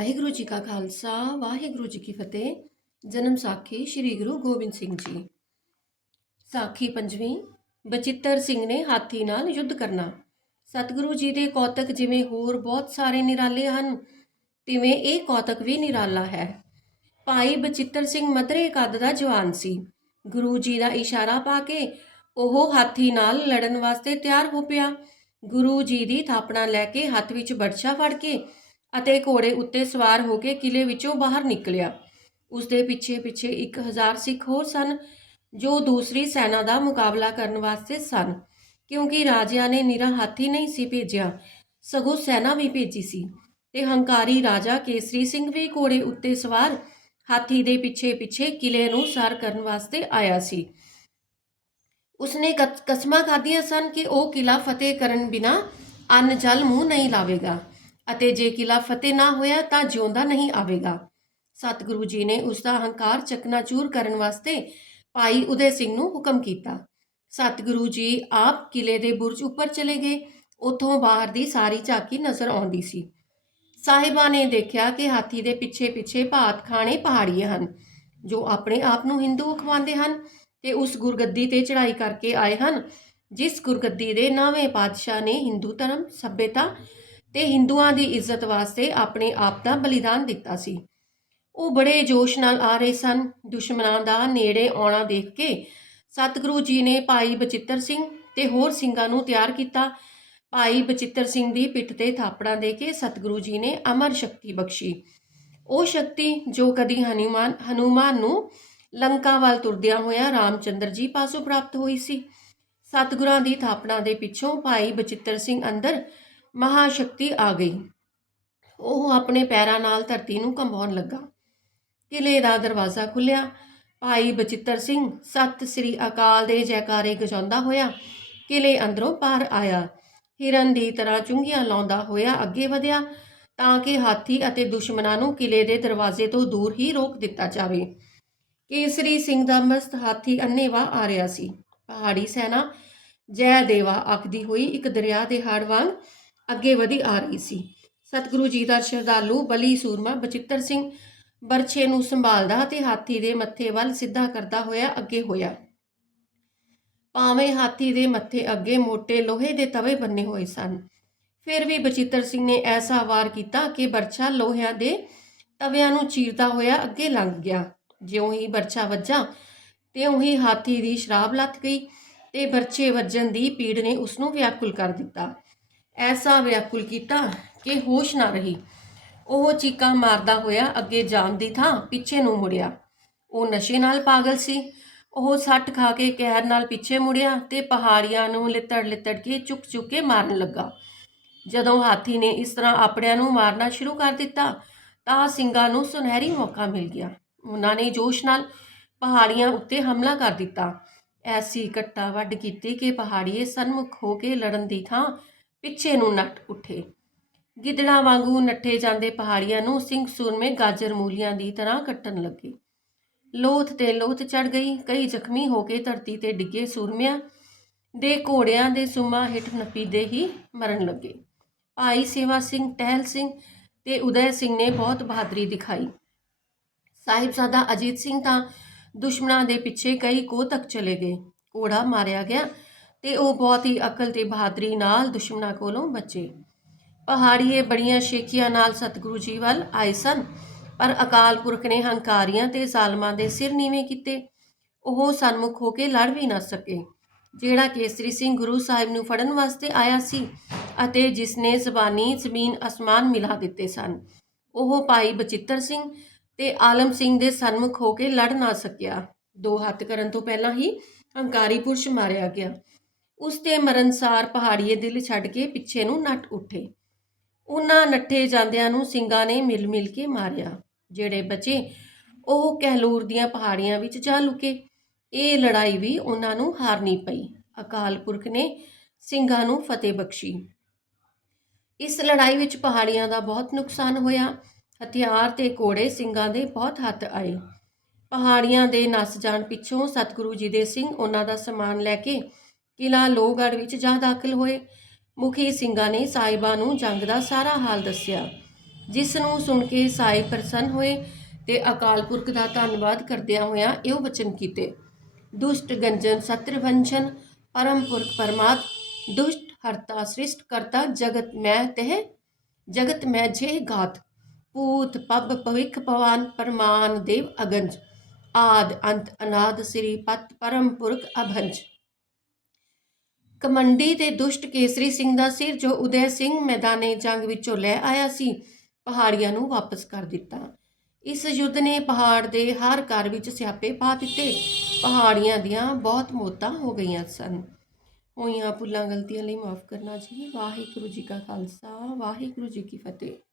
ਵਾਹਿਗੁਰੂ ਜੀ ਕਾ ਖਾਲਸਾ, ਵਾਹਿਗੁਰੂ ਜੀ ਕੀ ਫਤਿਹ। ਜਨਮ ਸਾਖੀ ਸ੍ਰੀ ਗੁਰੂ ਗੋਬਿੰਦ ਸਿੰਘ ਜੀ। ਸਾਖੀ ਪੰਜਵੀਂ, ਬਚਿੱਤਰ ਸਿੰਘ ਨੇ ਹਾਥੀ ਨਾਲ ਯੁੱਧ ਕਰਨਾ। ਸਤਿਗੁਰੂ ਜੀ ਦੇ ਕੌਤਕ ਜਿਵੇਂ ਹੋਰ ਬਹੁਤ ਸਾਰੇ ਨਿਰਾਲੇ ਹਨ, ਤਿਵੇਂ ਇਹ ਕੌਤਕ ਵੀ ਨਿਰਾਲਾ ਹੈ। ਭਾਈ ਬਚਿੱਤਰ ਸਿੰਘ ਮਧਰੇ ਕੱਦ ਦਾ ਜਵਾਨ ਸੀ। ਗੁਰੂ ਜੀ ਦਾ ਇਸ਼ਾਰਾ ਪਾ ਕੇ ਉਹ ਹਾਥੀ ਨਾਲ ਲੜਨ ਵਾਸਤੇ ਤਿਆਰ ਹੋ ਪਿਆ। ਗੁਰੂ ਜੀ ਦੀ ਥਾਪਣਾ ਲੈ ਕੇ ਹੱਥ ਵਿੱਚ ਬਰਛਾ ਫੜ ਕੇ ਅਤੇ ਘੋੜੇ ਉੱਤੇ ਸਵਾਰ ਹੋ ਕੇ ਕਿਲੇ ਵਿੱਚੋਂ ਬਾਹਰ ਨਿਕਲਿਆ। ਉਸ ਦੇ ਪਿੱਛੇ ਪਿੱਛੇ 1000 ਸਿੱਖ ਹੋਰ ਸਨ, ਜੋ ਦੂਸਰੀ ਸੈਨਾ ਦਾ ਮੁਕਾਬਲਾ ਕਰਨ ਵਾਸਤੇ ਸਨ, ਕਿਉਂਕਿ ਰਾਜਿਆਂ ਨੇ ਨਿਰਾ ਹਾਥੀ ਨਹੀਂ ਸੀ ਭੇਜਿਆ, ਸਗੋਂ ਸੈਨਾ ਵੀ ਭੇਜੀ ਸੀ। ਤੇ ਹੰਕਾਰੀ ਰਾਜਾ ਕੇਸਰੀ ਸਿੰਘ ਵੀ ਘੋੜੇ ਉੱਤੇ ਸਵਾਰ ਹਾਥੀ ਦੇ ਪਿੱਛੇ ਪਿੱਛੇ ਕਿਲੇ ਨੂੰ ਸਰ ਕਰਨ ਵਾਸਤੇ ਆਇਆ ਸੀ। ਉਸਨੇ ਕਸ- ਕਸਮਾਂ ਖਾਧੀਆਂ ਸਨ ਕਿ ਉਹ ਕਿਲਾ ਫਤਿਹ ਕਰਨ ਬਿਨਾ ਅੰਨ ਜਲ ਮੂੰਹ ਨਹੀਂ ਲਾਵੇਗਾ। ਅਤੇ ਜੇ ਕਿਲਾ ਫਤਿਹ ਨਾ ਹੋਇਆ ਤਾਂ ਜਿਉਂਦਾ ਨਹੀਂ ਆਵੇਗਾ। ਸਤਿਗੁਰੂ ਜੀ ਨੇ ਉਸ ਦਾ ਹੰਕਾਰ ਚਕਨਾਚੂਰ ਕਰਨ ਵਾਸਤੇ ਭਾਈ ਉਦੈ ਸਿੰਘ ਨੂੰ ਹੁਕਮ ਕੀਤਾ। ਸਤਿਗੁਰੂ ਜੀ ਆਪ ਕਿਲੇ ਦੇ ਬੁਰਜ ਉੱਪਰ ਚਲੇ ਗਏ। ਉੱਥੋਂ ਬਾਹਰ ਦੀ ਸਾਰੀ ਝਾਕੀ ਨਜ਼ਰ ਆਉਂਦੀ ਸੀ। ਸਾਹਿਬਾਂ ਨੇ ਦੇਖਿਆ ਕਿ ਹਾਥੀ ਦੇ ਪਿੱਛੇ ਪਿੱਛੇ ਭਾਤ ਖਾਣੇ ਪਹਾੜੀਏ ਹਨ, ਜੋ ਆਪਣੇ ਆਪ ਨੂੰ ਹਿੰਦੂ ਅਖਵਾਉਂਦੇ ਹਨ ਤੇ ਉਸ ਗੁਰਗੱਦੀ ਤੇ ਚੜ੍ਹਾਈ ਕਰਕੇ ਆਏ ਹਨ, ਜਿਸ ਗੁਰਗੱਦੀ ਦੇ ਨਵੇਂ ਪਾਤਸ਼ਾਹ ਨੇ ਹਿੰਦੂ ਧਰਮ, ਸਭਿਅਤਾ ਤੇ ਹਿੰਦੂਆਂ ਦੀ ਇੱਜ਼ਤ ਵਾਸਤੇ ਆਪਣੇ ਆਪ ਦਾ ਬਲੀਦਾਨ ਦਿੱਤਾ ਸੀ। ਉਹ ਬੜੇ ਜੋਸ਼ ਨਾਲ ਆ ਰਹੇ ਸਨ। ਦੁਸ਼ਮਣਾਂ ਦਾ ਨੇੜੇ ਆਉਣਾ ਦੇਖ ਕੇ ਸਤਿਗੁਰੂ ਜੀ ਨੇ ਭਾਈ ਬਚਿੱਤਰ ਸਿੰਘ ਤੇ ਹੋਰ ਸਿੰਘਾਂ ਨੂੰ ਤਿਆਰ ਕੀਤਾ। ਭਾਈ ਬਚਿੱਤਰ ਸਿੰਘ ਦੀ ਪਿੱਠ ਤੇ ਥਾਪੜਾ ਦੇ ਕੇ ਸਤਿਗੁਰੂ ਜੀ ਨੇ ਅਮਰ ਸ਼ਕਤੀ ਬਖਸ਼ੀ। ਉਹ ਸ਼ਕਤੀ ਜੋ ਕਦੀ ਹਨੂਮਾਨ ਹਨੂਮਾਨ ਨੂੰ ਲੰਕਾ ਵੱਲ ਤੁਰਦਿਆਂ ਹੋਇਆਂ ਰਾਮਚੰਦਰ ਜੀ ਪਾਸੋਂ ਪ੍ਰਾਪਤ ਹੋਈ ਸੀ। ਸਤਿਗੁਰਾਂ ਦੀ ਥਾਪਣਾ ਦੇ ਪਿੱਛੋਂ ਭਾਈ ਬਚਿੱਤਰ ਸਿੰਘ ਅੰਦਰ ਮਹਾਸ਼ਕਤੀ ਆ ਗਈ। ਉਹ ਆਪਣੇ ਪੈਰਾਂ ਨਾਲ ਧਰਤੀ ਨੂੰ ਕੰਬਾਉਣ ਲੱਗਾ। ਕਿਲੇ ਦਾ ਦਰਵਾਜ਼ਾ ਖੁੱਲਿਆ ਭਾਈ ਬਚਿੱਤਰ ਸਿੰਘ, ਸਤਿ ਸ੍ਰੀ ਅਕਾਲ ਦੇ ਜੈਕਾਰੇ ਗਜਾਉਂਦਾ ਹੋਇਆ, ਕਿਲੇ ਅੰਦਰੋਂ ਬਾਹਰ ਆਇਆ। ਹਿਰਨ ਦੀ ਤਰ੍ਹਾਂ ਚੁੰਗੀਆਂ ਲਾਉਂਦਾ ਹੋਇਆ ਅੱਗੇ ਵਧਿਆ, ਤਾਂ ਕਿ ਹਾਥੀ ਅਤੇ ਦੁਸ਼ਮਣਾਂ ਨੂੰ ਕਿਲੇ ਦੇ ਦਰਵਾਜ਼ੇ ਤੋਂ ਦੂਰ ਹੀ ਰੋਕ ਦਿੱਤਾ ਜਾਵੇ। ਕੇਸਰੀ ਸਿੰਘ ਦਾ ਮਸਤ ਹਾਥੀ ਅੰਨੇਵਾ ਆ ਰਿਹਾ ਸੀ। ਪਹਾੜੀ ਸੈਨਾ ਜੈ ਦੇਵਾ ਆਖਦੀ ਹੋਈ ਇੱਕ ਦਰਿਆ ਦੇ ਹੜ ਵਾਂਗ ਅੱਗੇ ਵਧੀ ਆ ਰਹੀ ਸੀ। ਸਤਿਗੁਰੂ ਜੀ ਦਾ ਸ਼ਰਧਾਲੂ ਬਲੀ ਸੂਰਮਾ ਬਚਿੱਤਰ ਸਿੰਘ ਬਰਛੇ ਨੂੰ ਸੰਭਾਲਦਾ ਤੇ ਹਾਥੀ ਦੇ ਮੱਥੇ ਵੱਲ ਸਿੱਧਾ ਕਰਦਾ ਹੋਇਆ ਅੱਗੇ ਹੋਇਆ। ਭਾਵੇਂ ਹਾਥੀ ਦੇ ਮੱਥੇ ਅੱਗੇ ਮੋٹے ਲੋਹੇ ਦੇ ਤਵੇ ਬੰਨੇ ਹੋਏ ਸਨ, ਫਿਰ ਵੀ ਬਚਿੱਤਰ ਸਿੰਘ ਨੇ ਐਸਾ ਵਾਰ ਕੀਤਾ ਕਿ ਬਰਛਾ ਲੋਹਿਆਂ ਦੇ ਤਵਿਆਂ ਨੂੰ ਚੀਰਦਾ ਹੋਇਆ ਅੱਗੇ ਲੰਘ ਗਿਆ। ਜਿਉਂ ਹੀ ਬਰਛਾ ਵੱਜਾ, ਤਿਉਂ ਹੀ ਹਾਥੀ ਦੀ ਸ਼ਰਾਬ ਲੱਥ ਗਈ ਤੇ ਬਰਛੇ ਵੱਜਣ ਦੀ ਪੀੜ ਨੇ ਉਸ ਨੂੰ ਵਿਆਕੁਲ ਕਰ ਦਿੱਤਾ। ਐਸਾ ਵਿਆਕੁਲ ਕੀਤਾ ਕਿ ਹੋਸ਼ ਨਾ ਰਹੀ। ਉਹ ਚੀਕਾਂ ਮਾਰਦਾ ਹੋਇਆ ਅੱਗੇ ਜਾਣ ਦੀ ਥਾਂ ਪਿੱਛੇ ਨੂੰ ਮੁੜਿਆ। ਉਹ ਨਸ਼ੇ ਨਾਲ ਪਾਗਲ ਸੀ। ਉਹ ਸੱਟ ਖਾ ਕੇ ਕਹਿਰ ਨਾਲ ਪਿੱਛੇ ਮੁੜਿਆ ਤੇ ਪਹਾੜੀਆਂ ਨੂੰ ਲਿੱਤੜ ਲਿੱਤੜ ਕੇ ਚੁੱਕ ਚੁੱਕ ਕੇ ਮਾਰਨ ਲੱਗਾ। ਜਦੋਂ ਹਾਥੀ ਨੇ ਇਸ ਤਰ੍ਹਾਂ ਆਪਣਿਆਂ ਨੂੰ ਮਾਰਨਾ ਸ਼ੁਰੂ ਕਰ ਦਿੱਤਾ, ਤਾਂ ਸਿੰਘਾਂ ਨੂੰ ਸੁਨਹਿਰੀ ਮੌਕਾ ਮਿਲ ਗਿਆ। ਉਹਨਾਂ ਨੇ ਜੋਸ਼ ਨਾਲ ਪਹਾੜੀਆਂ ਉੱਤੇ ਹਮਲਾ ਕਰ ਦਿੱਤਾ। ਐਸੀ ਕੱਟਾ ਵੱਢ ਕੀਤੀ ਕਿ ਪਹਾੜੀਏ ਸਨਮੁਖ ਹੋ ਕੇ ਲੜਨ ਦੀ ਥਾਂ ਪਿੱਛੇ ਨੂੰ ਨੱਟ ਉੱਠੇ। ਗਿੱਦੜਾਂ ਵਾਂਗੂ ਨੱਠੇ ਜਾਂਦੇ ਪਹਾੜੀਆਂ ਨੂੰ ਸਿੰਘ ਸੂਰਮੇ ਗਾਜਰ ਮੂਲੀਆਂ ਦੀ ਤਰ੍ਹਾਂ ਕੱਟਣ ਲੱਗੇ। ਲੋਥ ਤੇ ਲੋਥ ਚੜ ਗਈ, ਕਈ ਜ਼ਖਮੀ ਹੋ ਕੇ ਧਰਤੀ ਤੇ ਡਿੱਗੇ ਸੂਰਮਿਆਂ ਦੇ ਘੋੜਿਆਂ ਦੇ ਸੁਮਾ ਹੇਠ ਨਪੀਦੇ ਹੀ ਮਰਨ ਲੱਗੇ। ਭਾਈ ਸੇਵਾ ਸਿੰਘ, ਟਹਿਲ ਸਿੰਘ ਤੇ ਉਦੈ ਸਿੰਘ ਨੇ ਬਹੁਤ ਬਹਾਦਰੀ ਦਿਖਾਈ। ਸਾਹਿਬਜ਼ਾਦਾ ਅਜੀਤ ਸਿੰਘ ਤਾਂ ਦੁਸ਼ਮਣਾਂ ਦੇ ਪਿੱਛੇ ਕਈ ਕੋਹ ਤੱਕ ਚਲੇ ਗਏ। ਘੋੜਾ ਮਾਰਿਆ ਗਿਆ ਤੇ ਉਹ ਬਹੁਤ ਹੀ ਅਕਲ ਤੇ ਬਹਾਦਰੀ ਨਾਲ ਦੁਸ਼ਮਣਾਂ ਕੋਲੋਂ ਬਚੇ। ਪਹਾੜੀਏ ਬੜੀਆਂ ਸ਼ੇਖੀਆਂ ਨਾਲ ਸਤਿਗੁਰੂ ਜੀ ਵੱਲ ਆਏ ਸਨ, ਪਰ ਅਕਾਲ ਪੁਰਖ ਨੇ ਹੰਕਾਰੀਆਂ ਤੇ ਜ਼ਾਲਮਾਂ ਦੇ ਸਿਰ ਨੀਵੇਂ ਕੀਤੇ। ਉਹ ਸਨਮੁਖ ਹੋ ਕੇ ਲੜ ਵੀ ਨਾ ਸਕੇ, ਜਿਹੜਾ ਕੇਸਰੀ ਸਿੰਘ ਗੁਰੂ ਸਾਹਿਬ ਨੂੰ ਫੜਨ ਵਾਸਤੇ ਆਇਆ ਸੀ ਅਤੇ ਜਿਸ ਨੇ ਜ਼ਬਾਨੀ ਜ਼ਮੀਨ ਅਸਮਾਨ ਮਿਲਾ ਦਿੱਤੇ ਸਨ। ਉਹ ਭਾਈ ਬਚਿੱਤਰ ਸਿੰਘ ਤੇ ਆਲਮ ਸਿੰਘ ਦੇ ਸਨਮੁਖ ਹੋ ਕੇ ਲੜ ਨਾ ਸਕਿਆ। ਦੋ ਹੱਥ ਕਰਨ ਤੋਂ ਪਹਿਲਾਂ ਹੀ ਹੰਕਾਰੀ ਪੁਰਸ਼ ਮਾਰਿਆ ਗਿਆ। ਉਸ ਤੇ ਮਰਨਸਾਰ ਪਹਾੜੀਏ ਦਿਲ ਛੱਡ ਕੇ ਪਿੱਛੇ ਨੂੰ ਨੱਟ ਉੱਠੇ। ਉਹਨਾਂ ਨੱਠੇ ਜਾਂਦਿਆਂ ਨੂੰ ਸਿੰਘਾਂ ਨੇ ਮਿਲ ਮਿਲ ਕੇ ਮਾਰਿਆ। ਜਿਹੜੇ ਬਚੇ, ਉਹ ਕਹਿਲੂਰ ਦੀਆਂ ਪਹਾੜੀਆਂ ਵਿੱਚ ਜਾ ਲੁਕੇ। ਇਹ ਲੜਾਈ ਵੀ ਉਹਨਾਂ ਨੂੰ ਹਾਰਨੀ ਪਈ। ਅਕਾਲ ਪੁਰਖ ਨੇ ਸਿੰਘਾਂ ਨੂੰ ਫਤਿਹ ਬਖਸ਼ੀ। ਇਸ ਲੜਾਈ ਵਿੱਚ ਪਹਾੜੀਆਂ ਦਾ ਬਹੁਤ ਨੁਕਸਾਨ ਹੋਇਆ। ਹਥਿਆਰ ਤੇ ਘੋੜੇ ਸਿੰਘਾਂ ਦੇ ਬਹੁਤ ਹੱਥ ਆਏ। ਪਹਾੜੀਆਂ ਦੇ ਨਸ ਜਾਣ ਪਿੱਛੋਂ ਸਤਿਗੁਰੂ ਜੀ ਦੇ ਸਿੰਘ ਉਹਨਾਂ ਦਾ ਸਮਾਨ ਲੈ ਕੇ ਕਿਲਾ ਲੋਹਗੜ੍ਹ ਵਿੱਚ ਜਾ ਦਾਖਲ ਹੋਏ। ਮੁਖੀ ਸਿੰਘਾਂ ਨੇ ਸਾਹਿਬਾਂ ਨੂੰ ਜੰਗ ਦਾ ਸਾਰਾ ਹਾਲ ਦੱਸਿਆ। ਜਿਸ ਨੂੰ ਸੁਣ ਕੇ ਸਾਹਿਬ ਪ੍ਰਸੰਨ ਹੋਏ ਤੇ ਅਕਾਲ ਪੁਰਖ ਦਾ ਧੰਨਵਾਦ ਕਰਦਿਆਂ ਹੋਇਆਂ ਇਹ ਵਚਨ ਕੀਤੇ। ਦੁਸ਼ਟ ਗੰਜਨ ਸਤਰਵੰਸ਼ਨ ਪਰਮ ਪੁਰਖ ਪਰਮਾਤ ਦੁਸ਼ਟ ਹਰਤਾ ਸ੍ਰਿਸ਼ਟ ਕਰਤਾ ਜਗਤ ਮੈਂ ਤਹਿ, ਜਗਤ ਮੈਂ ਜੇ ਗਾਤ ਪੂਤ ਪਬ ਭਵਿਖ ਭਵਾਨ ਪਰਮਾਨ ਦੇਵ ਅਗੰਜ। ਆਦ ਅੰਤ ਅਨਾਦ ਸ੍ਰੀ ਪਤ ਪਰਮ ਪੁਰਖ ਅਭੰਜ। ਕਮੰਡੀ ਤੇ ਦੁਸ਼ਟ ਕੇਸਰੀ ਸਿੰਘ ਦਾ ਸਿਰ ਜੋ ਉਦੈ ਸਿੰਘ ਮੈਦਾਨੇ ਜੰਗ ਵਿੱਚੋਂ ਲੈ ਆਇਆ ਸੀ, ਪਹਾੜੀਆਂ ਨੂੰ ਵਾਪਸ ਕਰ ਦਿੱਤਾ। ਇਸ ਯੁੱਧ ਨੇ ਪਹਾੜ ਦੇ ਹਰ ਘਰ ਵਿੱਚ ਸਿਆਪੇ ਪਾ ਦਿੱਤੇ। ਪਹਾੜੀਆਂ ਦੀਆਂ ਬਹੁਤ ਮੌਤਾਂ ਹੋ ਗਈਆਂ ਸਨ। ਹੋਈਆਂ ਭੁੱਲਾਂ, ਗਲਤੀਆਂ ਲਈ ਮਾਫ ਕਰਨਾ ਜੀ। ਵਾਹਿਗੁਰੂ ਜੀ ਕਾ ਖਾਲਸਾ, ਵਾਹਿਗੁਰੂ ਜੀ ਕੀ ਫਤਿਹ।